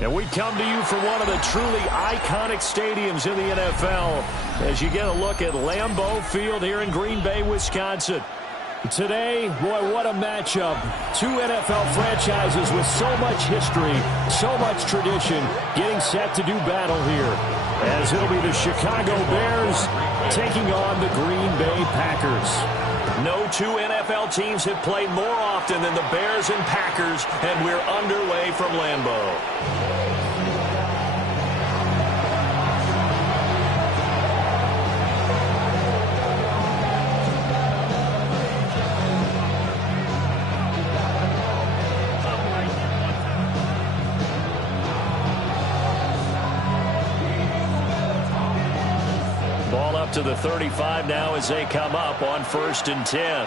And we come to you from one of the truly iconic stadiums in the NFL as you get a look at Lambeau Field here in Green Bay, Wisconsin. Today, boy, what a matchup. Two NFL franchises with so much history, so much tradition, getting set to do battle here. As it'll be the Chicago Bears taking on the Green Bay Packers. No two NFL teams have played more often than the Bears and Packers, and we're underway from Lambeau. To the 35 now as they come up on 1st and 10.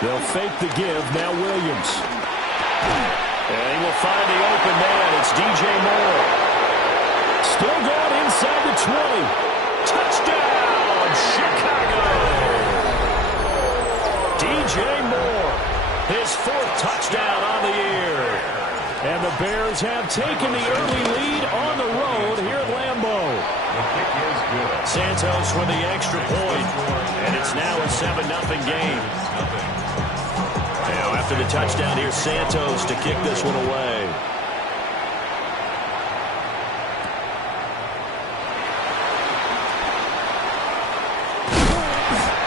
They'll fake the give. Now Williams. And he will find the open man. It's DJ Moore. Still going inside the 20. Touchdown, Chicago. DJ Moore, his 4th touchdown on the year. And the Bears have taken the early lead on the road here at Lambeau. Santos with the extra point, and it's now a 7-0 game. Now after the touchdown, here's Santos to kick this one away.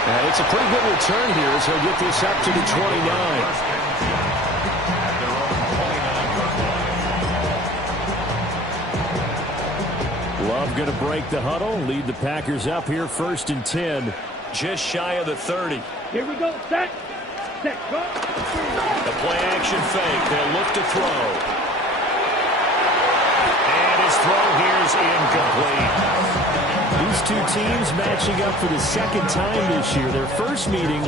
And it's a pretty good return here as he'll get this up to the 29. Love going to break the huddle, lead the Packers up here 1st and 10, just shy of the 30. Here we go, set, go. The play action fake, they'll look to throw. And his throw here's incomplete. These two teams matching up for the 2nd time this year. Their first meeting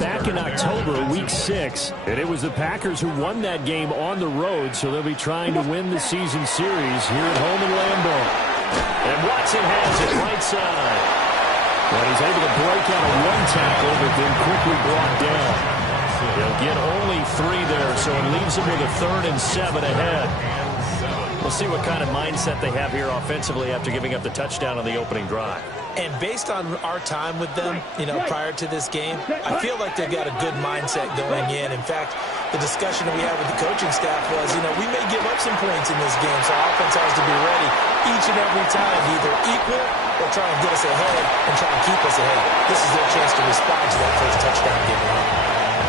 back in October, week 6. And it was the Packers who won that game on the road, so they'll be trying to win the season series here at home in Lambeau. And Watson has it right side. Well, he's able to break out of one tackle, but then quickly brought down. He'll get only 3 there, so it leaves him with a 3rd and 7 ahead. We'll see what kind of mindset they have here offensively after giving up the touchdown on the opening drive. And based on our time with them, prior to this game, I feel like they've got a good mindset going in. In fact, the discussion that we had with the coaching staff was, we may give up some points in this game, so our offense has to be ready each and every time to either equal or try and get us ahead and try and keep us ahead. This is their chance to respond to that first touchdown given up.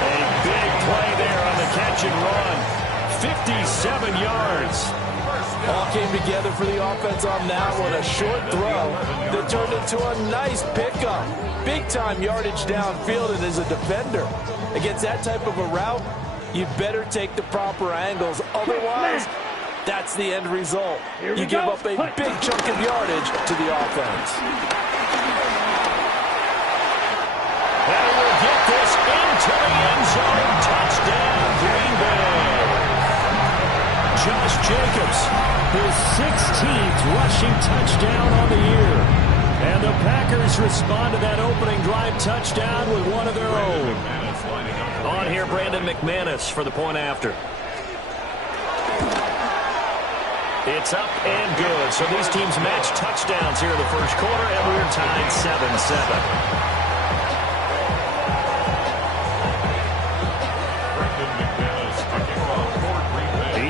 A big play there on the catch and run. 57 yards. All came together for the offense on that one. A short throw that turned into a nice pickup. Big-time yardage downfield, and as a defender against that type of a route, you better take the proper angles. Otherwise, that's the end result. You give up a big chunk of yardage to the offense. And he will get this into the end zone. Touchdown, Green Bay. Josh Jacobs, his 16th rushing touchdown on the year. And the Packers respond to that opening drive touchdown with one of their own. On here, Brandon McManus for the point after. It's up and good. So these teams match touchdowns here in the first quarter, and we're tied 7-7.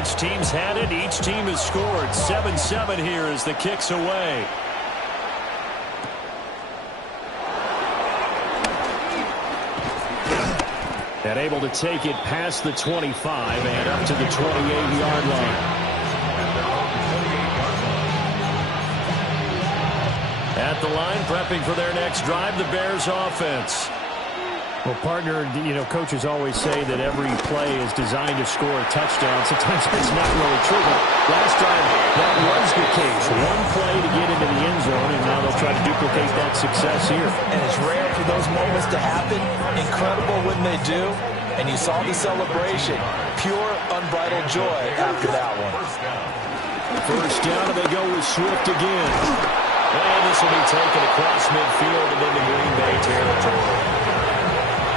Each team's had it. Each team has scored. 7-7 here as the kick's away. And able to take it past the 25 and up to the 28-yard line. At the line, prepping for their next drive, the Bears offense. Well, partner, coaches always say that every play is designed to score a touchdown. Sometimes that's not really true, but last time that was the case. One play to get into the end zone, and now they'll try to duplicate that success here. And it's rare for those moments to happen. Incredible when they do. And you saw the celebration. Pure, unbridled joy after that one. First down, and they go with Swift again. And this will be taken across midfield and into Green Bay territory.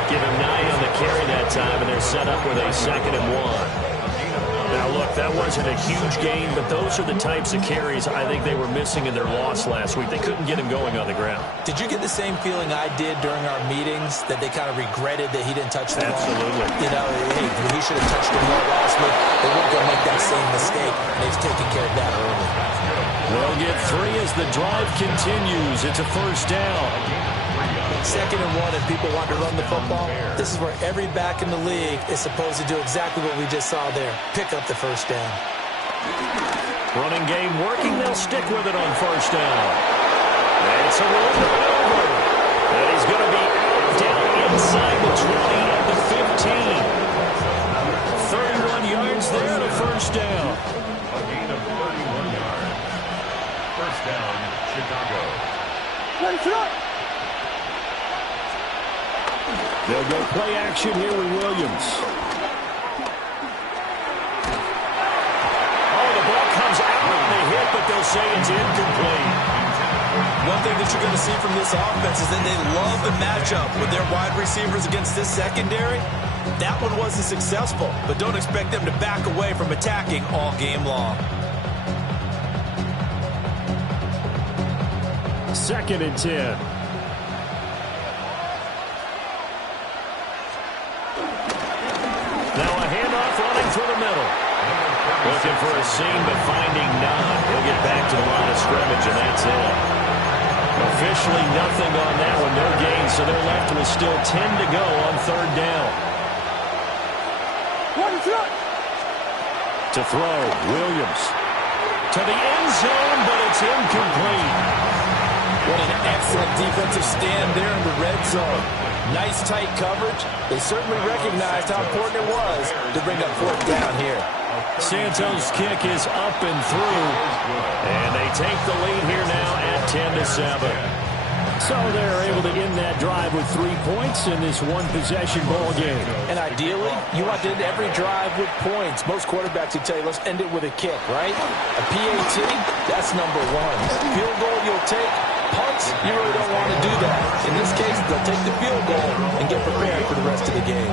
Give him 9 on the carry that time, and they're set up with a 2nd and 1. Now, look, that wasn't a huge gain, but those are the types of carries I think they were missing in their loss last week. They couldn't get him going on the ground. Did you get the same feeling I did during our meetings, that they kind of regretted that he didn't touch the ball? Absolutely. You know, hey, he should have touched it more last week. They weren't going to make that same mistake, and they've taken care of that early. They'll get 3 as the drive continues. It's a first down. 2nd and 1, and people want to run the football. This is where every back in the league is supposed to do exactly what we just saw there. Pick up the first down. Running game working. They'll stick with it on first down. And it's a rollover. And he's going to be down inside the 20 at the 15. 31 yards there to first down. A gain of 31 yards. First down, Chicago. They'll go play action here with Williams. Oh, the ball comes out on the hit, but they'll say it's incomplete. One thing that you're going to see from this offense is that they love the matchup with their wide receivers against this secondary. That one wasn't successful, but don't expect them to back away from attacking all game long. 2nd and 10. Now a handoff running through the middle. Looking for a seam, but finding none. He'll get back to the line of scrimmage, and that's it. Officially nothing on that one. No gain, so they're left with still 10 to go on 3rd down. To throw, Williams. To the end zone, but it's incomplete. What an excellent defensive stand there in the red zone. Nice tight coverage. They certainly recognized how important it was to bring up 4th down here. Santos' kick is up and through, and they take the lead here now at 10-7. So they're able to end that drive with 3 points in this one-possession ball game. And ideally, you want to end every drive with points. Most quarterbacks would tell you, let's end it with a kick, right? A PAT, that's number 1. Field goal you'll take. Punts, you really don't want to do that. In this case, they'll take the field goal and get prepared for the rest of the game.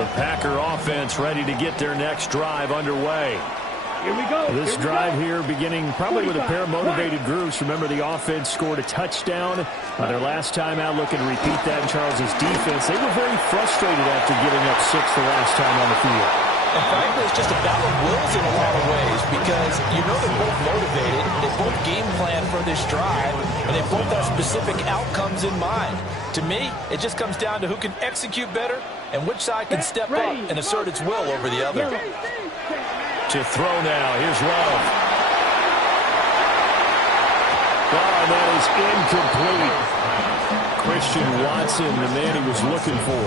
The Packer offense ready to get their next drive underway. Here we go. This drive here beginning probably with a pair of motivated groups. Remember, the offense scored a touchdown. Their last time out, looking to repeat that in Charles' defense. They were very frustrated after giving up 6 the last time on the field. And frankly, it's just a battle of wills in a lot of ways because you know they're both motivated, they both game plan for this drive, and they both have specific outcomes in mind. To me, it just comes down to who can execute better and which side can step up and assert its will over the other. To throw now, here's Love. Oh, that is incomplete. Christian Watson, the man he was looking for.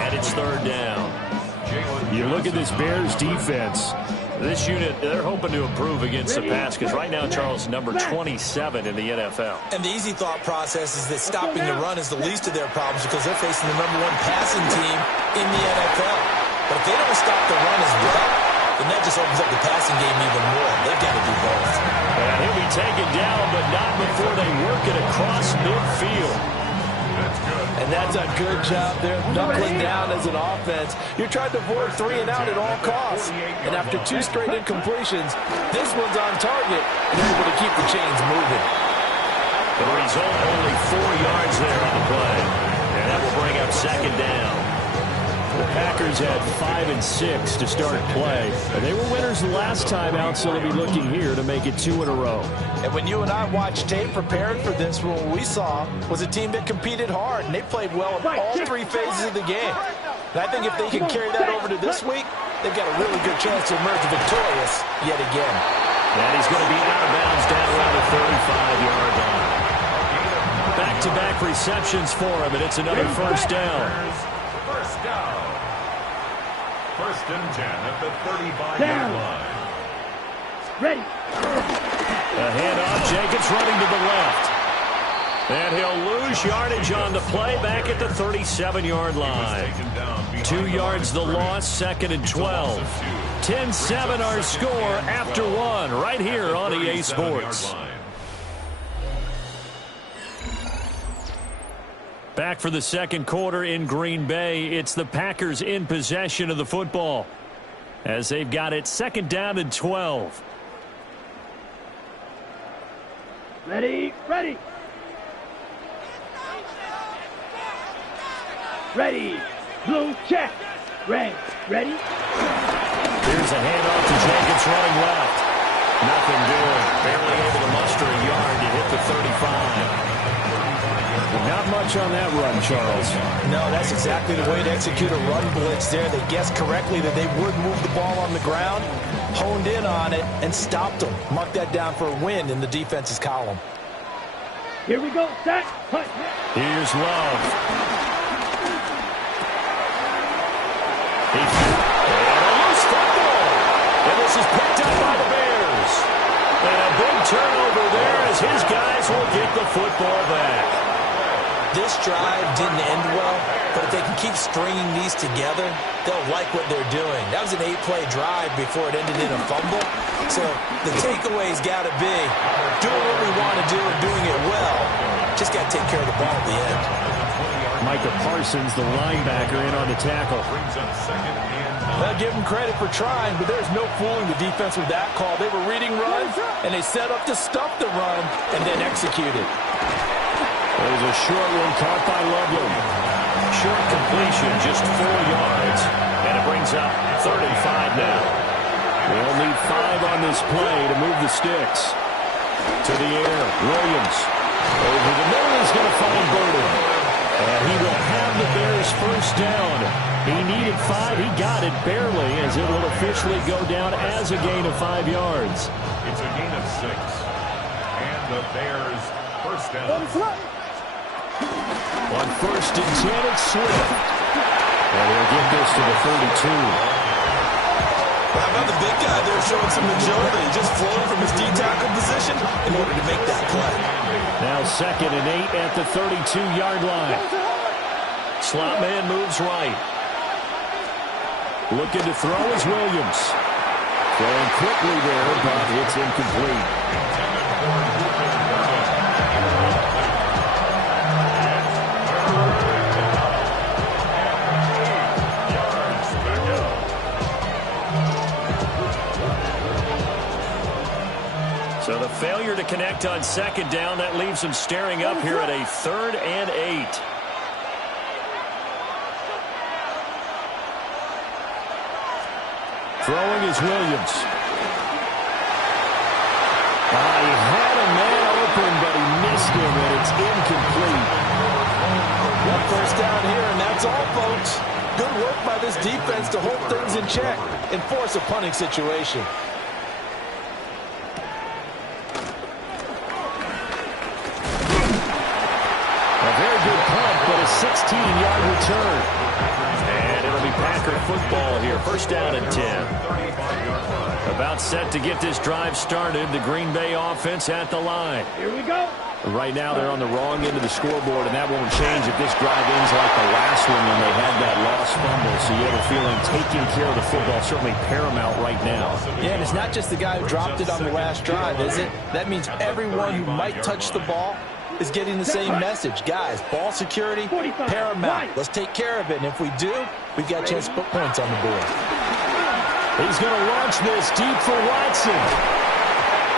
And it's 3rd down. You look at this Bears defense. This unit, they're hoping to improve against the pass because right now Charles is number 27 in the NFL. And the easy thought process is that stopping the run is the least of their problems because they're facing the number 1 passing team in the NFL. But if they don't stop the run as well, then that just opens up the passing game even more. They've got to do both. And he'll be taken down, but not before they work it across midfield. And that's a good job there, knuckling down as an offense. You're trying to avoid 3 and out at all costs. And after 2 straight incompletions, this one's on target and they're able to keep the chains moving. The result, only 4 yards there on the play. And that will bring up 2nd down. The Packers had 5 and 6 to start play. And they were winners the last time out, so they'll be looking here to make it 2 in a row. And when you and I watched tape preparing for this, what we saw was a team that competed hard, and they played well in all 3 phases of the game. And I think if they can carry that over to this week, they've got a really good chance to emerge victorious yet again. And he's going to be out of bounds down around the 35-yard line. Back-to-back receptions for him, and it's another first down. First down. 1st and 10 at the 35-yard line. Ready. A handoff, Jacobs running to the left. And he'll lose yardage on the play back at the 37-yard line. 2 yards the loss, 2nd and 12. 10-7 our score after 1 right here on EA Sports. Back for the 2nd quarter in Green Bay. It's the Packers in possession of the football. as they've got it 2nd down and 12. Ready, ready. Ready. Blue check. Red, ready. Here's a handoff to Jacobs running left. Nothing doing. Barely able to muster a yard to hit the 35. Not much on that run, Charles. No, that's exactly the way to execute a run blitz there. They guessed correctly that they would move the ball on the ground, honed in on it, and stopped them. Mark that down for a win in the defense's column. Here we go, set, punt. Here's Love. And a loose football. And this is picked up by the Bears. And a big turnover there as his guys will get the football back. This drive didn't end well, but if they can keep stringing these together, they'll like what they're doing. That was an 8-play drive before it ended in a fumble. So the takeaway's got to be doing what we want to do and doing it well. Just got to take care of the ball at the end. Micah Parsons, the linebacker, in on the tackle. I'll give them credit for trying, but there's no fooling the defense with that call. They were reading runs, and they set up to stuff the run and then executed. There's a short one caught by Loveland. Short completion, just 4 yards. And it brings up 3rd and 5 now. They'll need 5 on this play to move the sticks. To the air, Williams. Over the middle, he's going to find Burden. And he will have the Bears first down. He needed 5. He got it barely, as it will officially go down as a gain of 5 yards. It's a gain of 6. And the Bears first down. On 1st and 10, it's Swift. And he'll get this to the 32. How about the big guy there showing some agility, just floating from his D-tackle position in order to make that play. Now 2nd and 8 at the 32-yard line. Slot man moves right. Looking to throw is Williams. Throwing quickly there, but it's incomplete. So the failure to connect on 2nd down, that leaves them staring up here at a 3rd and 8. Throwing is Williams. He had a man open, but he missed him, and it's incomplete. One first down here, and that's all, folks. Good work by this defense to hold things in check and force a punting situation. A very good punt, but a 16-yard return. And it'll be Packer football here. First down and 10. About set to get this drive started. The Green Bay offense at the line. Here we go. Right now they're on the wrong end of the scoreboard, and that won't change if this drive ends like the last one when they had that lost fumble. So you have a feeling taking care of the football is certainly paramount right now. Yeah, and it's not just the guy who dropped it on the last drive, is it? That means everyone who might touch the ball is getting the same message. Guys, ball security, paramount. Let's take care of it, and if we do, we've got a chance to put points on the board. He's going to launch this deep for Watson.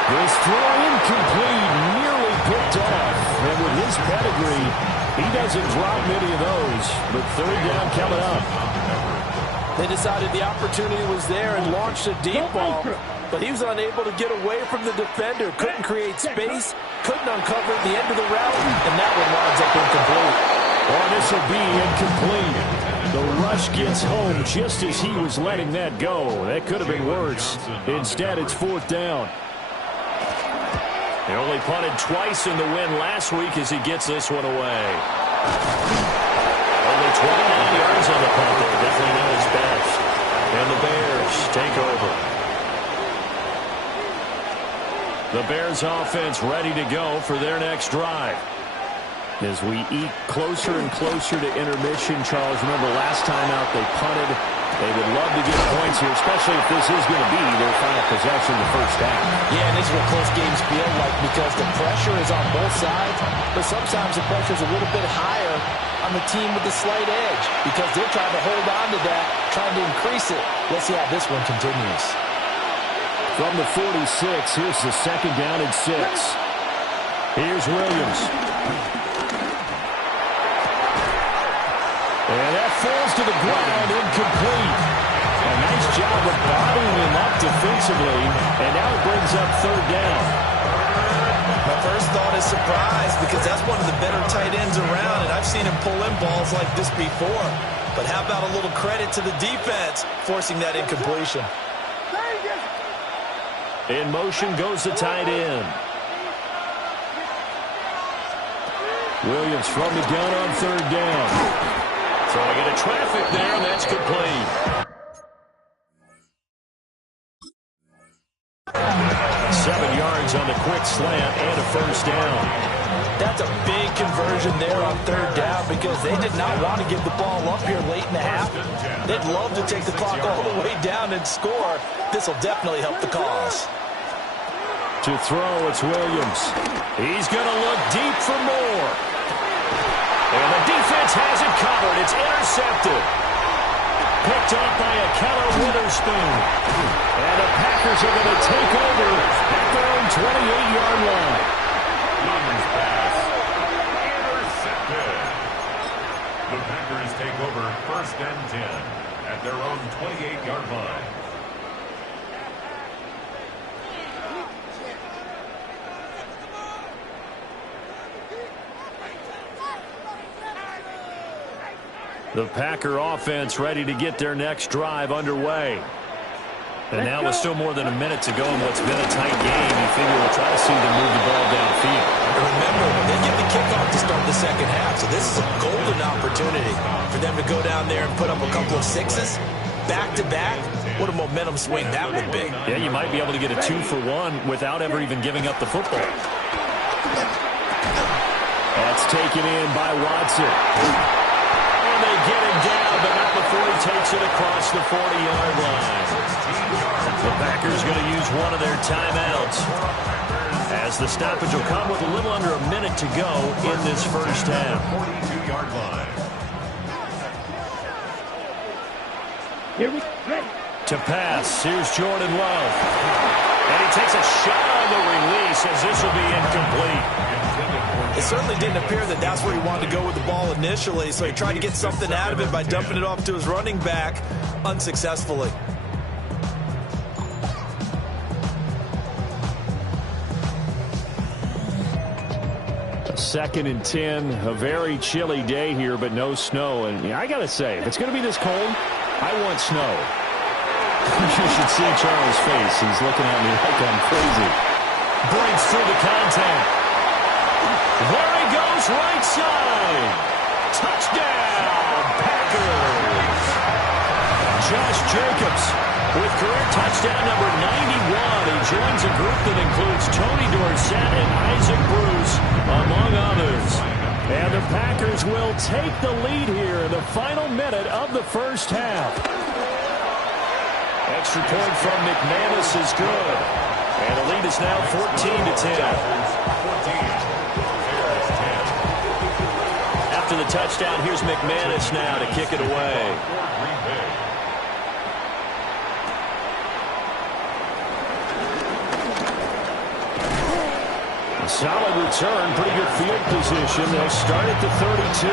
This throw incomplete, nearly picked off. And with his pedigree, he doesn't drop many of those. But 3rd down coming up. They decided the opportunity was there and launched a deep ball, but he was unable to get away from the defender. Couldn't create space, couldn't uncover the end of the route, and that one winds up incomplete. Well, this will be incomplete. The rush gets home just as he was letting that go. That could have been worse. Instead, it's 4th down. He only punted twice in the win last week as he gets this one away. Only 29 yards on the punt there. Definitely not his best. And the Bears take over. The Bears offense ready to go for their next drive. As we eat closer and closer to intermission, Charles, remember last time out they punted. They would love to get points here, especially if this is going to be their final possession in the first half. Yeah, and this is what close games feel like because the pressure is on both sides, but sometimes the pressure is a little bit higher on the team with the slight edge because they're trying to hold on to that, trying to increase it. Let's see how this one continues. From the 46, here's the second down and 6. Here's Williams. And that falls to the ground, incomplete. A nice job of bottling him up defensively, and now it brings up third down. My first thought is surprise because that's one of the better tight ends around, and I've seen him pull in balls like this before. But how about a little credit to the defense forcing that incompletion? In motion goes the tight end. Williams from the gun on third down. Throwing into traffic there, and that's complete. 7 yards on the quick slant and a first down. That's a big conversion there on third down because they did not want to give the ball up here late in the half. They'd love to take the clock all the way down and score. This will definitely help the cause. To throw, it's Williams. He's going to look deep for more. And the defense has it covered. It's intercepted. Picked up by a Keller Witherspoon. And the Packers are going to take over at their own 28-yard line. Williams pass. Intercepted. The Packers take over first and 10 at their own 28-yard line. The Packer offense ready to get their next drive underway. And now with still more than a minute to go in what's been a tight game, you figure we'll try to see them move the ball downfield. Remember, they get the kickoff to start the second half, so this is a golden opportunity for them to go down there and put up a couple of sixes back-to-back. What a momentum swing that would be. Yeah, you might be able to get a 2-for-1 without ever even giving up the football. That's taken in by Watson. And they get him down, but not before he takes it across the 40-yard line. The Packers going to use one of their timeouts, as the stoppage will come with a little under a minute to go in this first half. 42-yard line. Here we ready. To pass, here's Jordan Love. And he takes a shot on the release as this will be incomplete. It certainly didn't appear that that's where he wanted to go with the ball initially, so he tried to get something out of it by dumping it off to his running back unsuccessfully. Second and 10, a very chilly day here, but no snow. And I got to say, if it's going to be this cold, I want snow. You should see Charles' face. He's looking at me like I'm crazy. Breaks through the contact. There he goes, right side. Touchdown, Packers. Josh Jacobs with career touchdown number 91. He joins a group that includes Tony Dorsett and Isaac Bruce, among others. And the Packers will take the lead here in the final minute of the first half. Extra point from McManus is good. And the lead is now 14-10. After the touchdown, here's McManus now to kick it away. A solid return, pretty good field position. They'll start at the 32.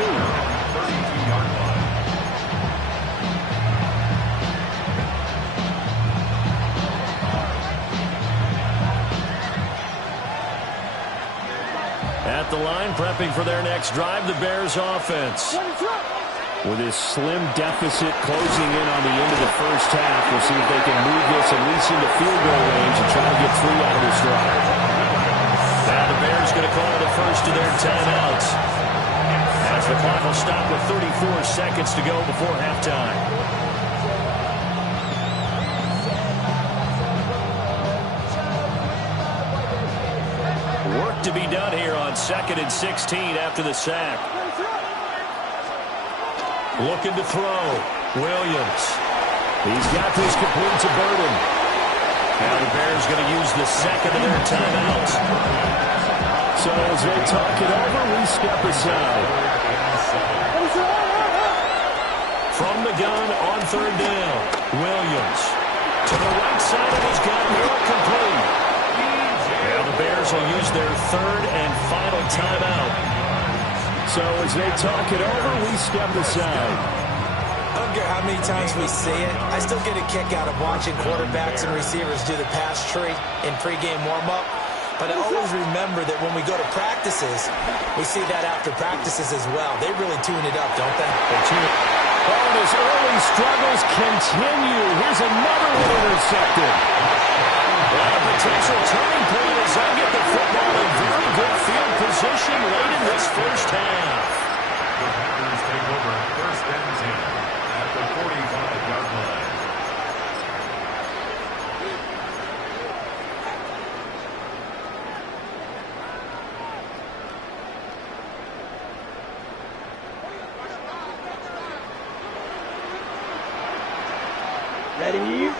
At the line, prepping for their next drive, the Bears offense. With this slim deficit closing in on the end of the first half, we'll see if they can move this at least into field goal range and try to get 3 out of this drive. Now the Bears going to call the first of their timeouts, as the clock will stop with 34 seconds to go before halftime. Work to be done here on 2nd and 16 after the sack. Looking to throw. Williams. He's got this complete to Burden. Now the Bears going to use the second of their timeouts. So as they talk it over, we step aside. From the gun on 3rd down. Williams. To the right side, and he's got more complete. Now the Bears will use their 3rd and final timeout. So as they talk it over, we step aside. I don't care how many times we see it. I still get a kick out of watching quarterbacks and receivers do the pass tree in pregame warm-up. But I always remember that when we go to practices, we see that after practices as well. They really tune it up, don't they? They tune it. Oh, and his early struggles continue. Here's another one intercepted. And a potential turning point as they get the football in very good field position late in this first half. The Packers take over 1st and 10 at the 45-yard line.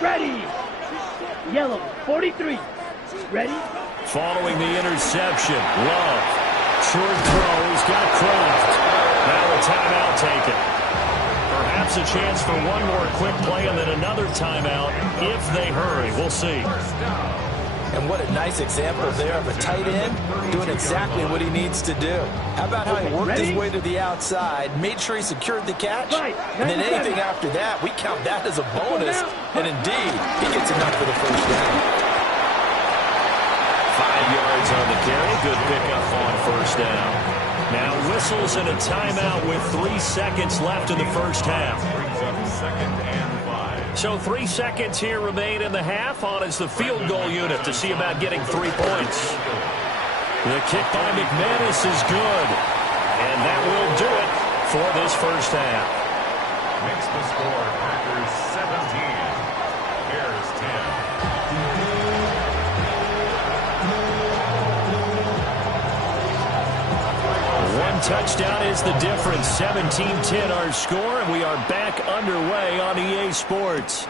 Ready. Yellow, 43. Ready? Following the interception, Love. Short throw, he's got Kraft. Now a timeout taken. Perhaps a chance for one more quick play and then another timeout if they hurry. We'll see. And what a nice example there of a tight end doing exactly what he needs to do. How about how he worked his way to the outside, made sure he secured the catch, and then anything after that, we count that as a bonus. And indeed, he gets enough for the first down. 5 yards on the carry. Good pickup on first down. Now whistles and a timeout with 3 seconds left in the first half. Brings up 2nd and 5. So 3 seconds here remain in the half. On is the field goal unit to see about getting 3 points. The kick by McManus is good. And that will do it for this first half. Makes the score Packers 17, Bears 10. One touchdown is the difference. 17-10 our score, and we are back underway on EA Sports.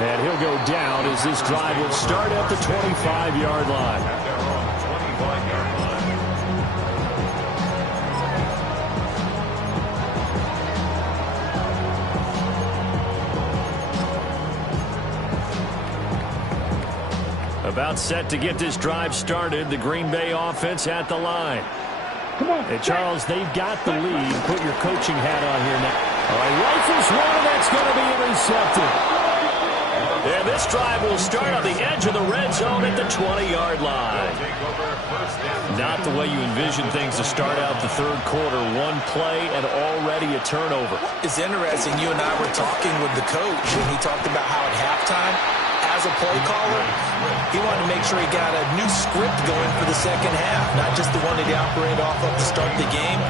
And he'll go down as this drive will start at the 25-yard line. At their own 25-yard line. About set to get this drive started. The Green Bay offense at the line. Come on. And Charles, they've got the lead. Put your coaching hat on here now. All right, rifles one, and that's going to be intercepted. And this drive will start on the edge of the red zone at the 20-yard line. Not the way you envision things to start out the third quarter. One play and already a turnover. It's interesting. You and I were talking with the coach, and he talked about how at halftime, as a play caller, he wanted to make sure he got a new script going for the second half, not just the one that he operated off of to start the game.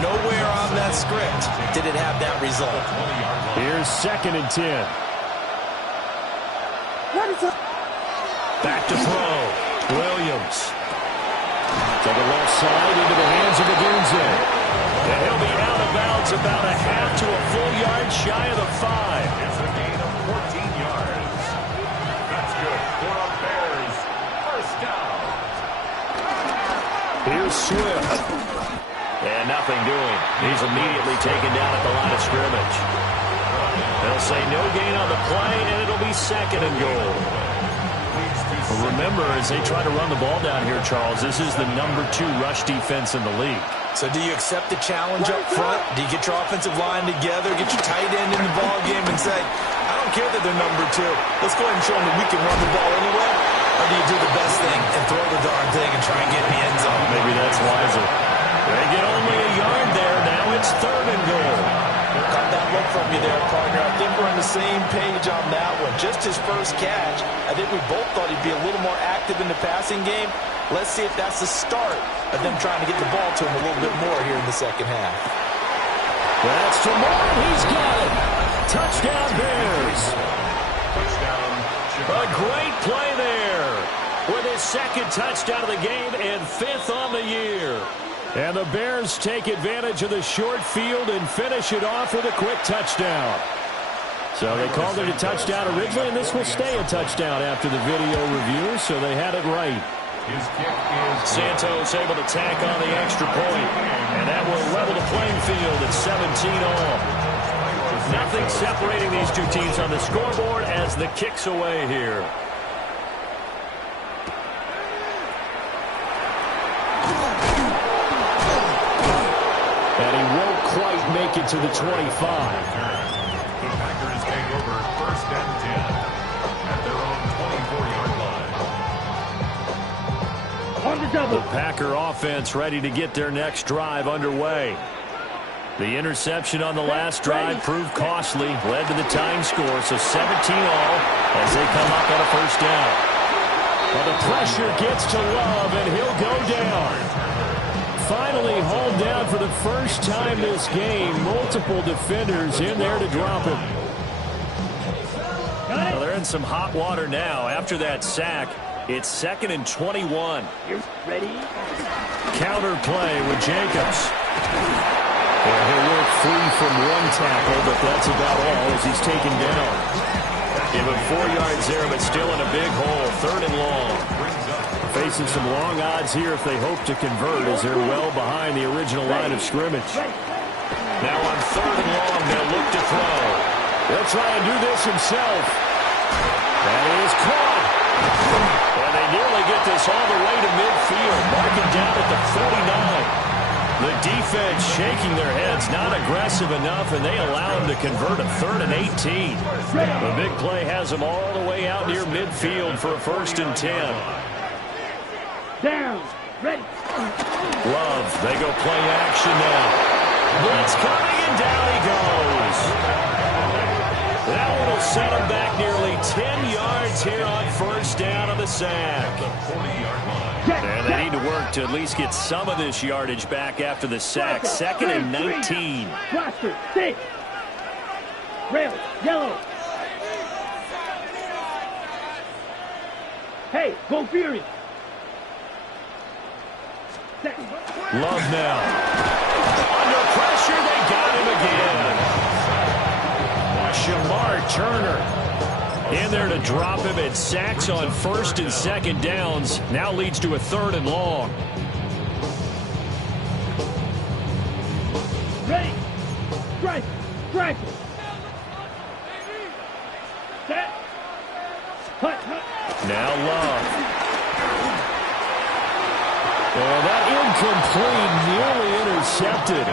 Nowhere on that script did it have that result. Here's 2nd and 10. Back to throw. Williams. To the left side into the hands of Odunze. And he'll be out of bounds about a half to a full yard shy of the 5. It's a gain of 14 yards. That's good for the Bears. First down. Here's Swift. And nothing doing. He's immediately taken down at the line of scrimmage. They'll say no gain on the play, and it'll be 2nd and goal. Remember, as they try to run the ball down here, Charles, this is the number 2 rush defense in the league. So do you accept the challenge up front? Do you get your offensive line together, get your tight end in the ball game and say, I don't care that they're number 2. Let's go ahead and show them that we can run the ball anyway? Or do you do the best thing and throw the darn thing and try and get in the end zone? Maybe that's wiser. They get only a yard there. Now it's 3rd and goal. Got that look from you there, partner. I think we're on the same page on that one. Just his first catch. I think we both thought he'd be a little more active in the passing game. Let's see if that's the start of them trying to get the ball to him a little bit more here in the second half. That's Jamar. He's got it. Touchdown, Bears. Touchdown, A great play there with his second touchdown of the game and 5th on the year. And the Bears take advantage of the short field and finish it off with a quick touchdown. So they called it a touchdown originally, and this will stay a touchdown after the video review, so they had it right. Santos able to tack on the extra point, and that will level the playing field at 17 all. Nothing separating these two teams on the scoreboard as the kick's away here. And he won't quite make it to the 25. The Packers take over 1st and 10 at their own 24-yard line. On the double. The Packer offense ready to get their next drive underway. The interception on the last drive proved costly, led to the tying score, so 17 all as they come up on a 1st down. Well, the pressure gets to Love, and he'll go down. Finally hauled down for the first time this game. Multiple defenders in there to drop him. Well, they're in some hot water now. After that sack, it's 2nd and 21. You ready? Counter play with Jacobs. And he'll work free from one tackle, but that's about all as he's taken down. Give him 4 yards there, but still in a big hole. 3rd and long. Facing some long odds here if they hope to convert as they're well behind the original line of scrimmage. Now on 3rd and long, they'll look to throw. They'll try and do this himself. That is caught. And they nearly get this all the way to midfield. Marking down at the 49. The defense shaking their heads, not aggressive enough, and they allow him to convert a 3rd and 18. The big play has them all the way out near midfield for a 1st and 10. Down. Ready. Love, they go play action now. Blitz coming, and down he goes. That one will set him back nearly 10 yards here on 1st down on the sack. And they need to work to at least get some of this yardage back after the sack. 2nd and 19. Blaster, 6. Rail, yellow. Hey, go Fury. Love now. Under pressure, they got him again. Shamar Turner in there to drop him at sacks on 1st and 2nd downs. Now leads to a 3rd and long. Ready. Strike. Strike. Set. Hut. Now Love. Well, that incomplete, nearly intercepted.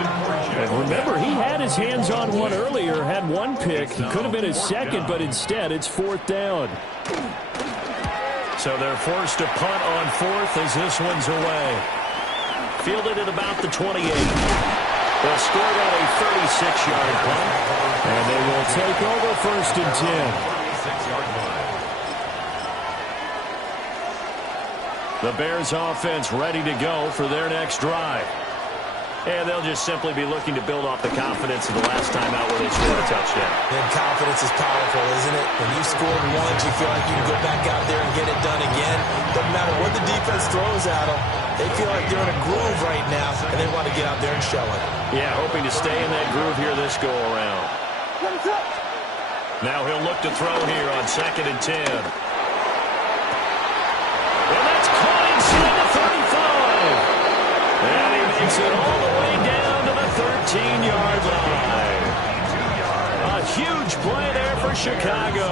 And remember, he had his hands on one earlier, had one pick. It could have been his second, but instead it's 4th down. So they're forced to punt on 4th as this one's away. Fielded at about the 28. They'll score out a 36-yard punt. And they will take over 1st and 10. The Bears offense ready to go for their next drive. And they'll just simply be looking to build off the confidence of the last time out where they scored a touchdown. And confidence is powerful, isn't it? When you scored once, you feel like you can go back out there and get it done again. Doesn't matter what the defense throws at them. They feel like they're in a groove right now, and they want to get out there and show it. Yeah, hoping to stay in that groove here this go-around. Now he'll look to throw here on 2nd and 10. And that's caught inside the 35. And he makes it all the way down to the 13-yard line. A huge play there for Chicago.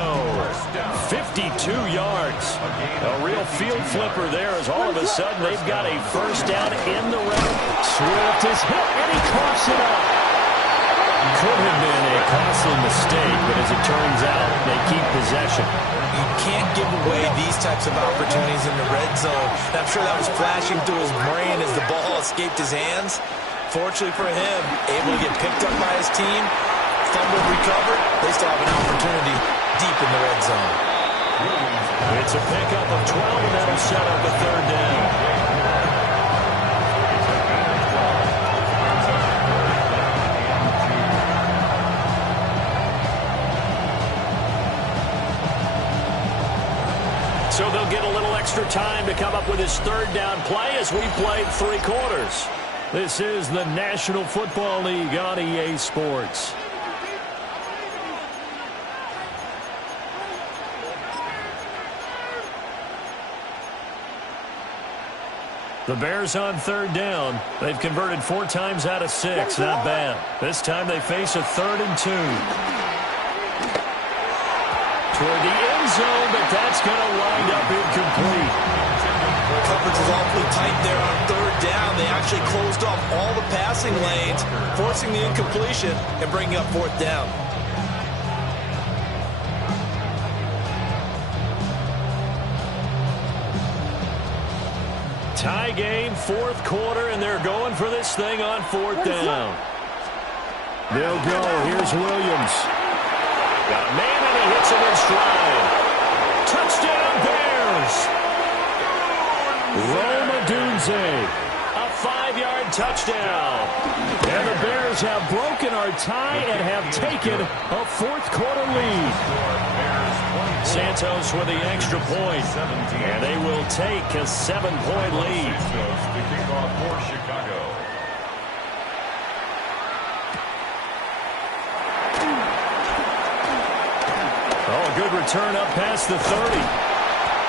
52 yards. A real field flipper there as all of a sudden they've got a 1st down in the red. Swift is hit, and he coughs it up. Could have been a costly mistake, but as it turns out, they keep possession. You can't give away these types of opportunities in the red zone. And I'm sure that was flashing through his brain as the ball escaped his hands. Fortunately for him, able to get picked up by his team, fumbled, recovered. They still have an opportunity deep in the red zone. It's a pickup of 12, and that'll set up a 3rd down. So they'll get a little extra time to come up with his third down play as we played 3 quarters. This is the National Football League on EA Sports. The Bears on third down. They've converted 4 times out of 6. Not bad. This time they face a 3rd and 2. Toward the end zone, but that's going to wind up incomplete. Coverage was awfully tight there on third down. They actually closed off all the passing lanes, forcing the incompletion and bringing up 4th down. Tie game, 4th quarter, and they're going for this thing on 4th down. They'll go. Here's Williams. Got a man, and he hits him in stride. Touchdown, Bears. Rome Odunze. A 5-yard touchdown. And the Bears have broken our tie and have taken a 4th quarter lead. Santos with the extra point, and they will take a 7-point lead. To kick off for Chicago. Oh, good return up past the 30.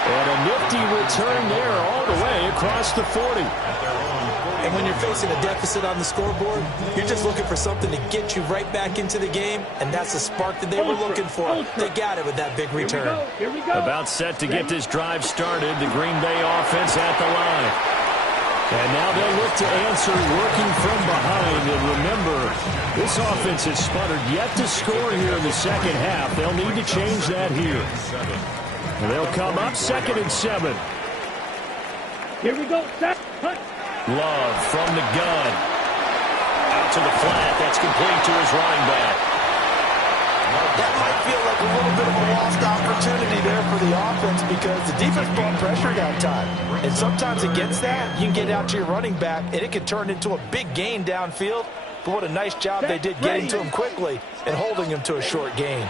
And a nifty return there all the way across the 40. And when you're facing a deficit on the scoreboard, you're just looking for something to get you right back into the game, and that's the spark that they were looking for. They got it with that big return. Here we go. About set to get this drive started, the Green Bay offense at the line. And now they'll look to answer working from behind. And remember, this offense has sputtered yet to score here in the second half. They'll need to change that here. And they'll come up 2nd and 7. Here we go. Set. Hunt. Love from the gun. Out to the flat. That's complete to his running back. That might feel like a little bit of a lost opportunity there for the offense because the defense brought pressure that time. And sometimes against that, you can get out to your running back, and it can turn into a big gain downfield. But what a nice job they did getting to him quickly and holding him to a short gain.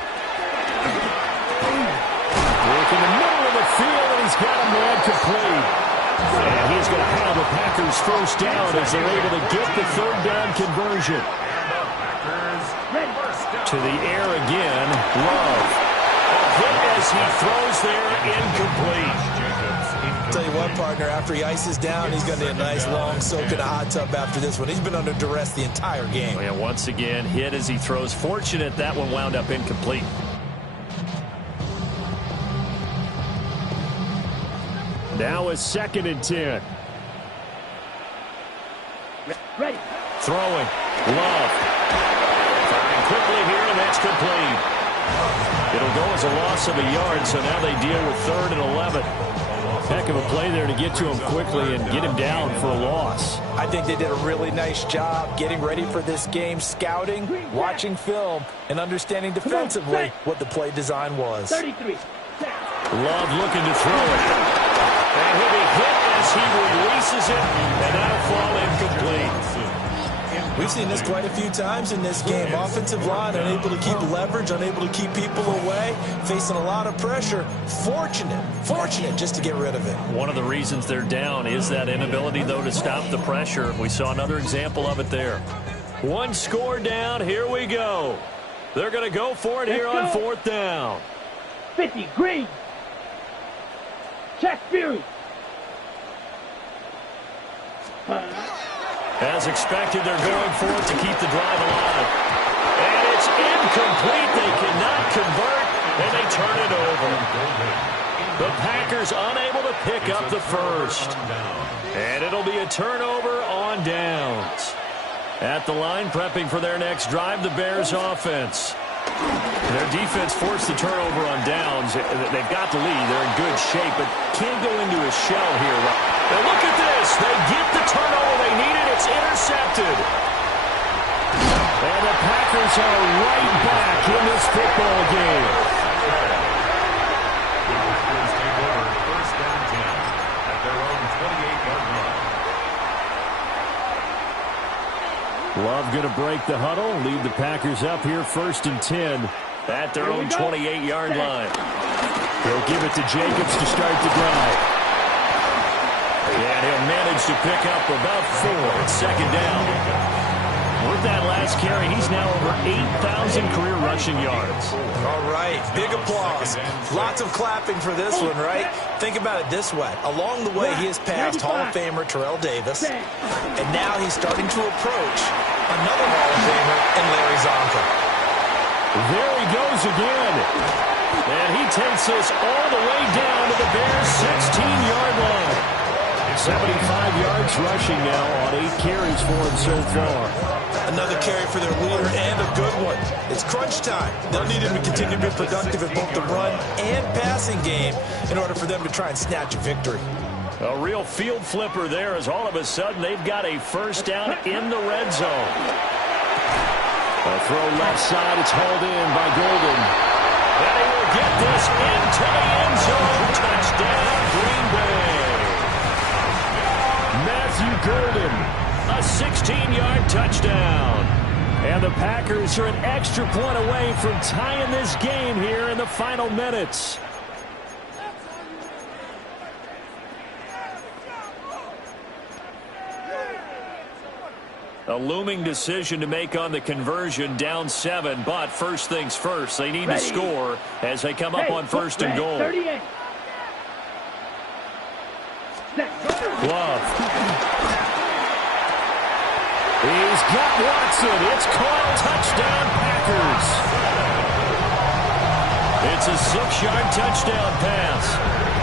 Work in the middle of the field, and he's got a man complete. And he's going to have the Packers first down as they're able to get the 3rd down conversion. To the air again, Love. A hit as he throws there, incomplete. Tell you what, partner, after he ices down, he's going to need a nice long soak in a hot tub after this one. He's been under duress the entire game. And once again, hit as he throws. Fortunate that one wound up incomplete. Now is 2nd and 10. Ready. Throwing. Love. Firing quickly here, and that's complete. It'll go as a loss of a yard, so now they deal with 3rd and 11. Heck of a play there to get to him quickly and get him down for a loss. I think they did a really nice job getting ready for this game, scouting, watching film, and understanding defensively what the play design was. 33. Love looking to throw it. And he'll be hit as he releases it, and that'll fall incomplete. We've seen this quite a few times in this game. Offensive line unable to keep leverage, unable to keep people away, facing a lot of pressure. Fortunate just to get rid of it. One of the reasons they're down is that inability, though, to stop the pressure. We saw another example of it there. 1 score down. Here we go. They're going to go for it here on 4th down. 50. Green. Check Fury. As expected, they're going for it to keep the drive alive. And it's incomplete. They cannot convert, and they turn it over. The Packers unable to pick up the first. And it'll be a turnover on downs. At the line, prepping for their next drive, the Bears offense. Their defense forced the turnover on downs. They've got the lead. They're in good shape, but can't go into a shell here. Now look at this. They get the turnover they needed. It's intercepted. And the Packers are right back in this football game. The Packers take over 1st and 10 at their own 28-yard line. Love going to break the huddle, lead the Packers up here 1st and 10 at their own 28-yard line. He'll give it to Jacobs to start the drive. And he'll manage to pick up about 4. It's second down. With that last carry, he's now over 8,000 career rushing yards. All right, big applause. Lots of clapping for this one, right? Think about it this way. Along the way, he has passed Hall of Famer Terrell Davis, and now he's starting to approach another Hall of Famer in Larry Zonka. There he goes again. And he takes us all the way down to the Bears' 16-yard line. 75 yards rushing now on 8 carries for him so far. Another carry for their leader, and a good one. It's crunch time. They'll need him to continue to be productive in both the run and passing game in order for them to try and snatch a victory. A real field flipper there as all of a sudden they've got a first down in the red zone. A throw left side. It's hauled in by Golden. And he will get this into the end zone. Touchdown, Green Bay. Matthew Golden. A 16-yard touchdown. And the Packers are an extra point away from tying this game here in the final minutes. A looming decision to make on the conversion, down 7, but first things first, they need to score as they come up on first and goal. Love. He's got Watson. It's caught. Touchdown, Packers. It's a 6-yard touchdown pass.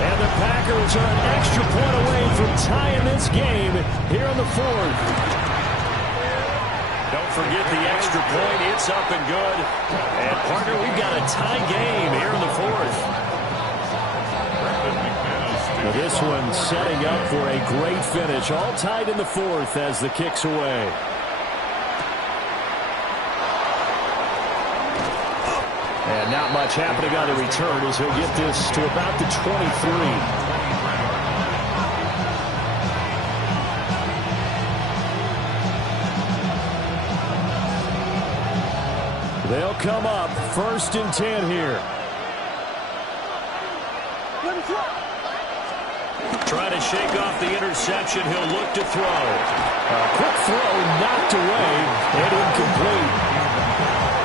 And the Packers are an extra point away from tying this game here in the 4th. Don't forget the extra point. It's up and good. And, partner, we've got a tie game here in the 4th. Now this one setting up for a great finish. All tied in the 4th as the kick's away. And not much happening on the return as he'll get this to about the 23. They'll come up first and 10 here. Trying to shake off the interception. He'll look to throw. A quick throw knocked away and incomplete.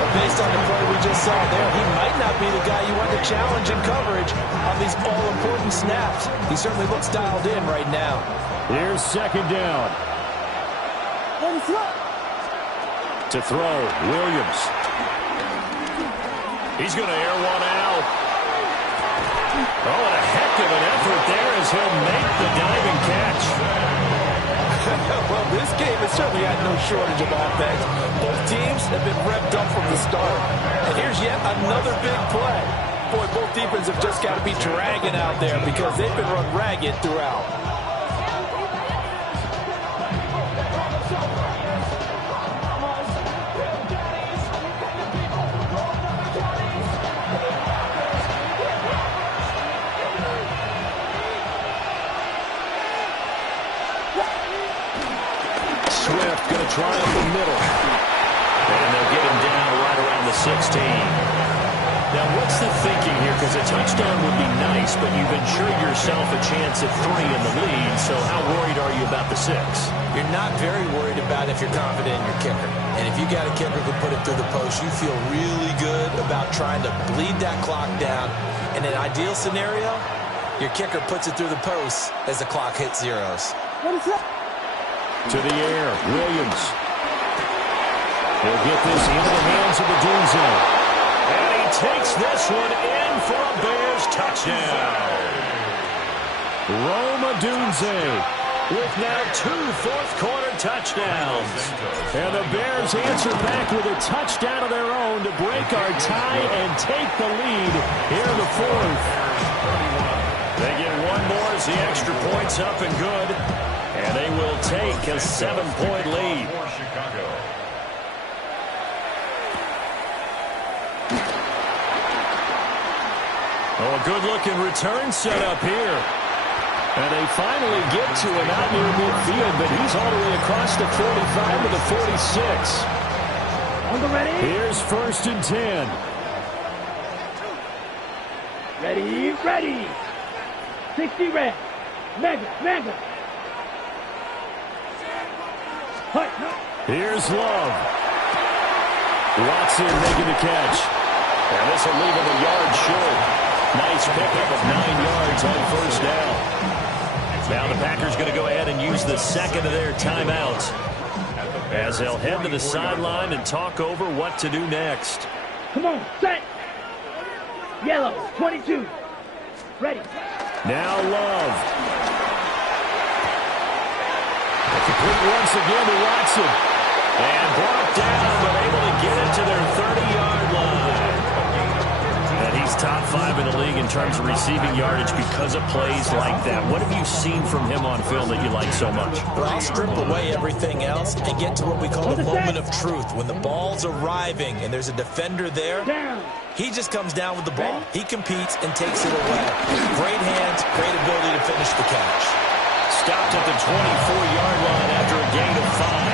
Based on the play we just saw there, he might not be the guy you want to challenge in coverage on these all-important snaps. He certainly looks dialed in right now. Here's second down. To throw, Williams. He's going to air one out. Oh, and a heck of an effort there as he'll make the diving catch. Well, this game has certainly had no shortage of offense. Both teams have been revved up from the start. And here's yet another big play. Boy, both defenses have just got to be dragging out there because they've been run ragged throughout. Try up the middle. And they'll get him down right around the 16. Now, what's the thinking here? Because a touchdown would be nice, but you've ensured yourself a chance at 3 in the lead, so how worried are you about the 6? You're not very worried about if you're confident in your kicker. And if you got a kicker who put it through the post, you feel really good about trying to bleed that clock down. In an ideal scenario, your kicker puts it through the post as the clock hits zeros. What is that? To the air, Williams. He'll get this into the hands of Odunze. And he takes this one in for a Bears touchdown. Rome Odunze with now 2 fourth-quarter touchdowns. And the Bears answer back with a touchdown of their own to break our tie and take the lead here in the 4th. They get one more as the extra point's up and good. And they will take a 7-point lead. Oh, a good-looking return set up here. And they finally get to him out near midfield, but he's all the way across the 45 to the 46. On the ready. Here's first and 10. Ready, ready. 60 red. Mega. Here's Love. Watson making the catch. And this will leave him a yard short. Nice pickup of 9 yards on first down. Now the Packers going to go ahead and use the second of their timeouts as they'll head to the sideline and talk over what to do next. Come on, set. Yellow, 22. Ready. Now Love. Complete once again to Watson. And brought down, but able to get it to their 30-yard line. And he's top 5 in the league in terms of receiving yardage because of plays like that. What have you seen from him on film that you like so much? Well, I'll strip away everything else and get to what we call the moment of truth. When the ball's arriving and there's a defender there, he just comes down with the ball. He competes and takes it away. Great hands, great ability to finish the catch. Stopped at the 24-yard line after a gain of 5.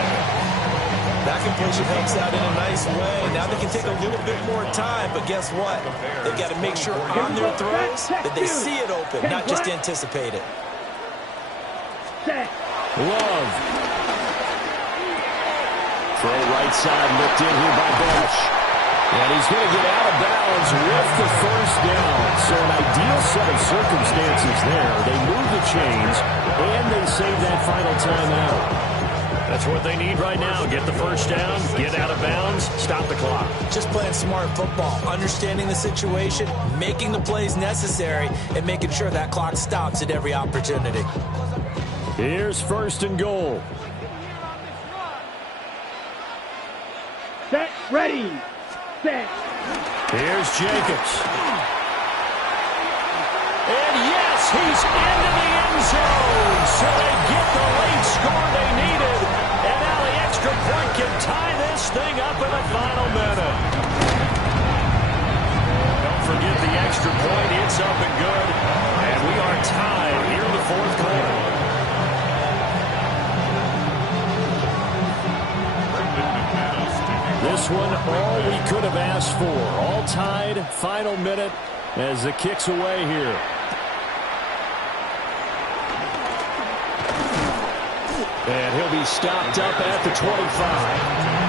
That completion helps out in a nice way. Now they can take a little bit more time, but guess what? They've got to make sure on their throws that they see it open, not just anticipate it. Love. Throw right side, looked in here by Bush. And he's going to get out of bounds with the first down. So an ideal set of circumstances there. They move the chains, and they save that final timeout. That's what they need right now. Get the first down, get out of bounds, stop the clock. Just playing smart football, understanding the situation, making the plays necessary, and making sure that clock stops at every opportunity. Here's first and goal. Set, ready, set. Here's Jacobs. And yes, he's into the end zone. So they get the late score they needed. And now the extra point can tie this thing up in the final minute. Don't forget the extra point. It's up and good. And we are tied here in the fourth quarter. This one, all we could have asked for. All tied, final minute as the kick's away here. And he'll be stopped up at the 25.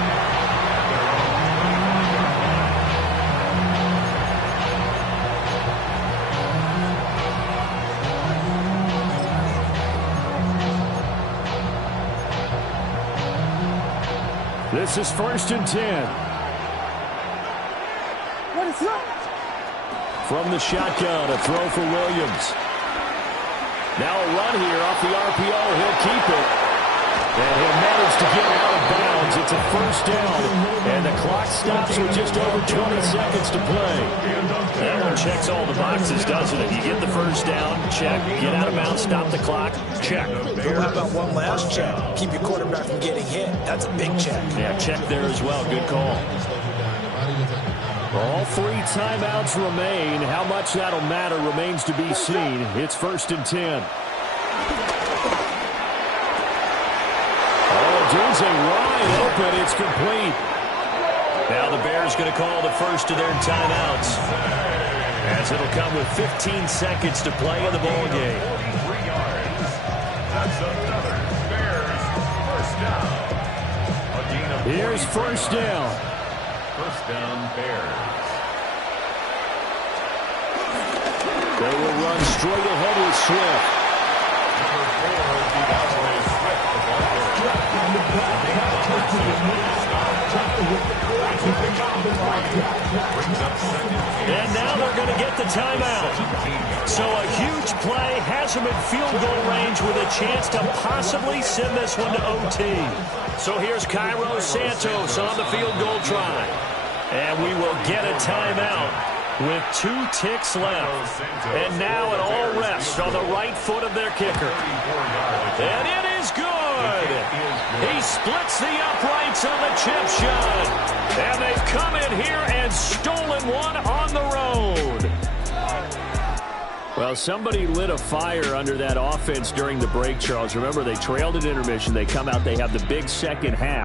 This is first and 10. What is up? From the shotgun, a throw for Williams. Now a run here off the RPO. He'll keep it. And he'll manage to get out of bounds. It's a first down. And the clock stops with just over 20 seconds to play. That one checks all the boxes, doesn't it? You get the first down, check. Get out of bounds, stop the clock, check. But how about one last check? Keep your quarterback from getting hit. That's a big check. Yeah, check there as well. Good call. All 3 timeouts remain. How much that'll matter remains to be seen. It's first and 10. Odunze wide open. It's complete. Now the Bears going to call the first of their timeouts, as it'll come with 15 seconds to play in the ball game. That's another Bears first down. Here's first down. First down, Bears. They will run straight ahead with Swift. Number 4, DeAndre Swift, the ball And now they're going to get the timeout. So a huge play has them in field goal range with a chance to possibly send this one to OT. So here's Cairo Santos on the field goal try. And we will get a timeout with 2 ticks left. And now an all rest on the right foot of their kicker. And it is good. He splits the uprights on the chip shot. And they've come in here and stolen one on the road. Well, somebody lit a fire under that offense during the break, Charles. Remember, they trailed at intermission. They come out, they have the big second half.